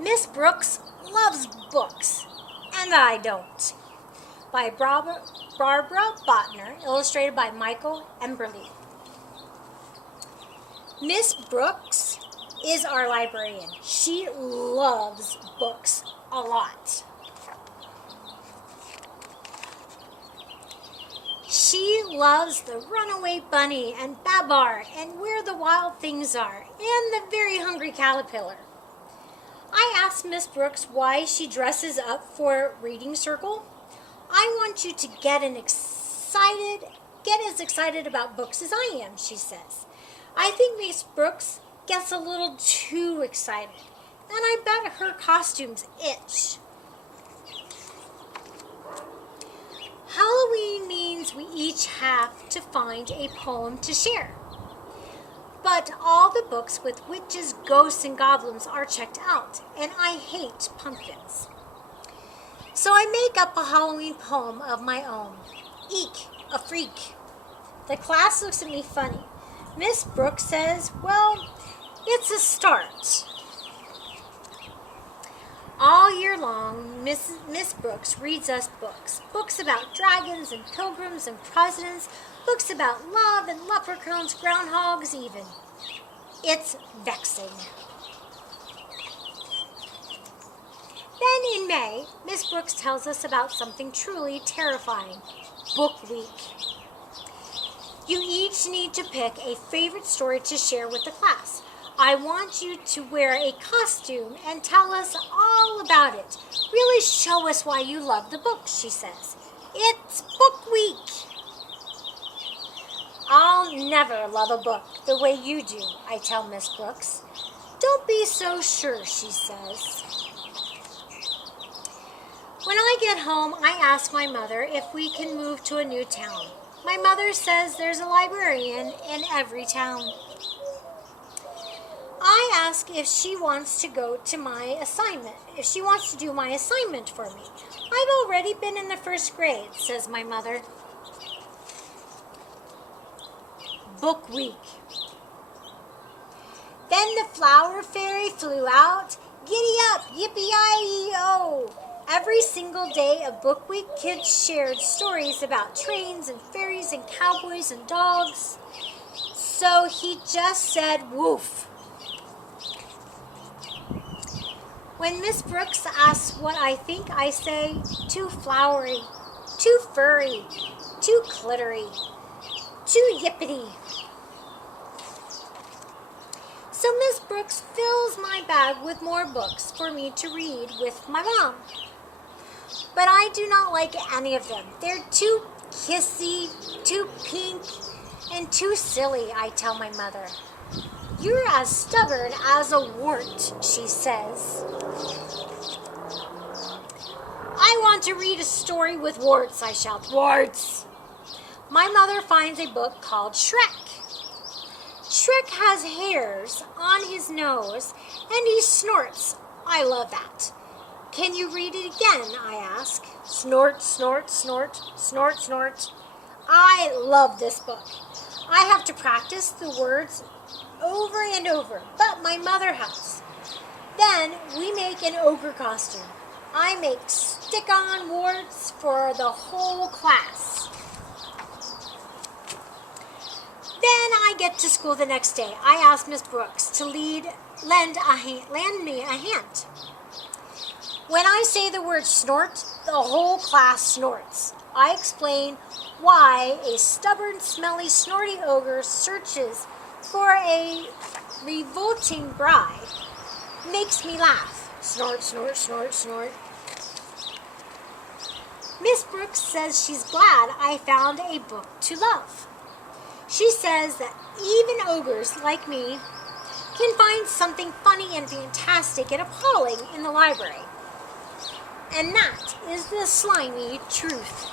Miss Brooks loves books, and I don't. By Barbara Botner, illustrated by Michael Emberley. Miss Brooks is our librarian. She loves books a lot. She loves the Runaway Bunny and Babar and Where the Wild Things Are and the Very Hungry Caterpillar. I asked Miss Brooks why she dresses up for reading circle. I want you to get as excited about books as I am, she says. I think Miss Brooks gets a little too excited, and I bet her costumes itch. Halloween means we each have to find a poem to share. But all the books with witches, ghosts, and goblins are checked out, and I hate pumpkins. So I make up a Halloween poem of my own. Eek, a freak. The class looks at me funny. Miss Brooks says, well, it's a start. All year long, Miss Brooks reads us books. Books about dragons and pilgrims and presidents. Books about love and leprechauns, groundhogs even. It's vexing. Then in May, Miss Brooks tells us about something truly terrifying. Book Week. You each need to pick a favorite story to share with the class. I want you to wear a costume and tell us all about it. Really show us why you love the book, she says. It's Book Week. I'll never love a book the way you do, I tell Miss Brooks. Don't be so sure, she says. When I get home, I ask my mother if we can move to a new town. My mother says there's a librarian in every town. I ask if she wants to go to my assignment, if she wants to do my assignment for me. I've already been in the first grade, says my mother. Book Week. Then the flower fairy flew out. Giddy up, yippee-yi-yi-oh. Every single day of Book Week, kids shared stories about trains and fairies and cowboys and dogs. So he just said woof. When Miss Brooks asks what I think, I say, too flowery, too furry, too clickety, too yippity. So Miss Brooks fills my bag with more books for me to read with my mom. But I do not like any of them. They're too kissy, too pink, and too silly, I tell my mother. You're as stubborn as a wart, she says. I want to read a story with warts, I shout. Warts! My mother finds a book called Shrek. Shrek has hairs on his nose, and he snorts. I love that. Can you read it again, I ask. Snort, snort, snort, snort, snort. I love this book. I have to practice the words over and over, but my mother has. Then we make an ogre costume. I make stick-on warts for the whole class. Then I get to school the next day. I ask Miss Brooks to lend me a hand. When I say the word snort, the whole class snorts. I explain why a stubborn, smelly, snorty ogre searches for a revolting bride. Makes me laugh. Snort, snort, snort, snort. Miss Brooks says she's glad I found a book to love. She says that even ogres like me can find something funny and fantastic and appalling in the library. And that is the slimy truth.